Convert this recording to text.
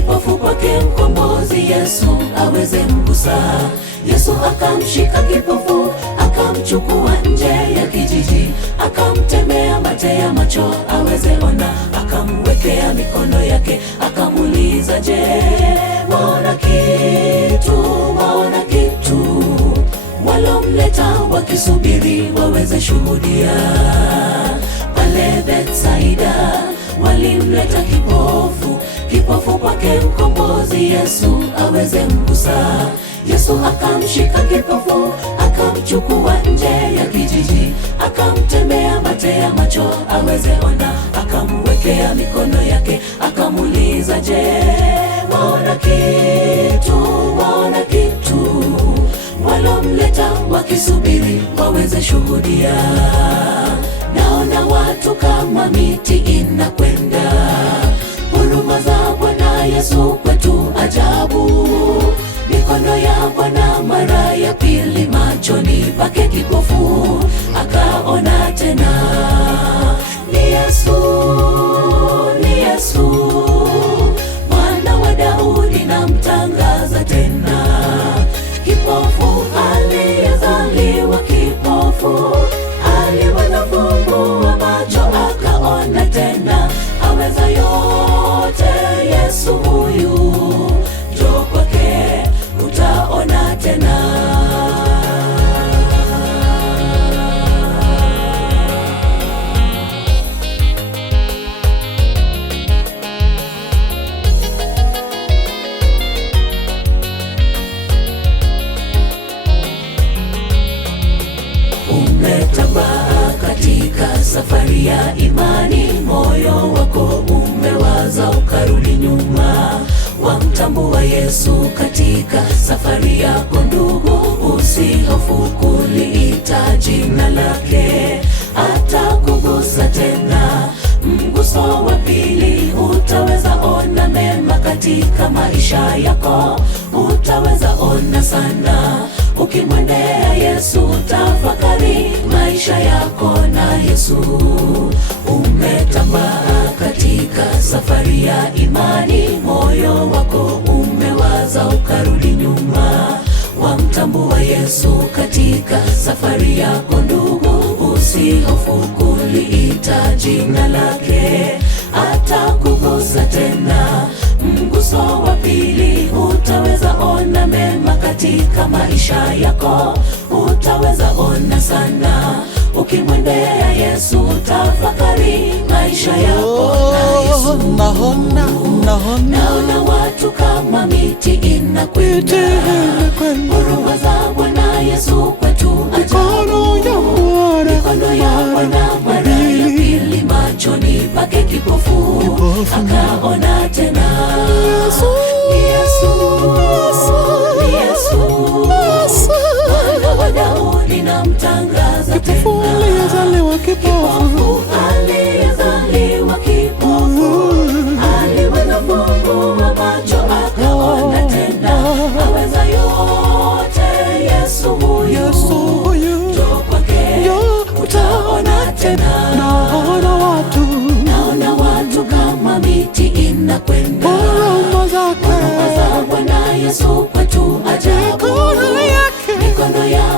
kipofu kwake mkombozi Yesu aweze mgusa. Yesu akamshika kipofu, akamchukua nje ya kijiji, akamtemea mate ya macho aweze ona, akamwekea mikono yake, akamuuliza, je, waona kitu? Waona kitu? Walomleta wakisubiri waweze shuhudia. Pale Betsaida walimleta kipofu kwake mkombozi Yesu aweze mgusa. Yesu akamshika kipofu, akamchukua nje ya kijiji, akamtemea mate ya macho aweze ona, akamwekea mikono yake, akamuuliza, je, waona kitu? Waona kitu? Walomleta wakisubiri waweze shuhudia. Naona watu kama miti inakwenda, huruma za Bwana Yesu kwetu ajabu. Mikono ya Bwana mara ya pili machoni pake kipofu akaona tena. Ni Yesu, ni Yesu, Mwana wa Daudi namtangaza tena. Kipofu aliyezaliwa kipofu, aliweza fungua macho akaona tena. Aweza yote Yesu huyu, njoo kwake utaona tena. Umetambaa katika safari ya imani, moyo wako umewaza ukarudi nyuma. Wamtambua Yesu katika safari yako ndugu, usihofu kuliita jina lake, atakugusa tena. Mguso wa pili utaweza ona mema katika maisha yako, utaweza ona sana. Ukimwendea Yesu tafakari maisha yako na Yesu. Umetambaa katika safari ya imani, moyo wako umewaza ukarudi nyuma. Wamtambua Yesu katika safari yako ndugu, usihofu kuliita jina lake, atakugusa tena. Mguso wa pili utaweza ona mema katika maisha yako, utaweza ona sana. Ukimwendea Yesu tafakari maisha yako na Yesu. Naona watu kama miti inakwenda, huruma za Bwana Yesu kwetu ajabu. Mikono ya Bwana mara ya pili machoni pake kipofu akaona tena. Ni Yesu, ni Yesu, Mwana wa Daudi namtangaza tena. Kipofu aliyezaliwa kipofu, aliweza fungua macho akaona tena. Aweza yote Yesu huyu, njoo kwake utaona tena. Naona watu kama miti inakwenda, huruma za Bwana Yesu kwetu ajabu. Mikono ya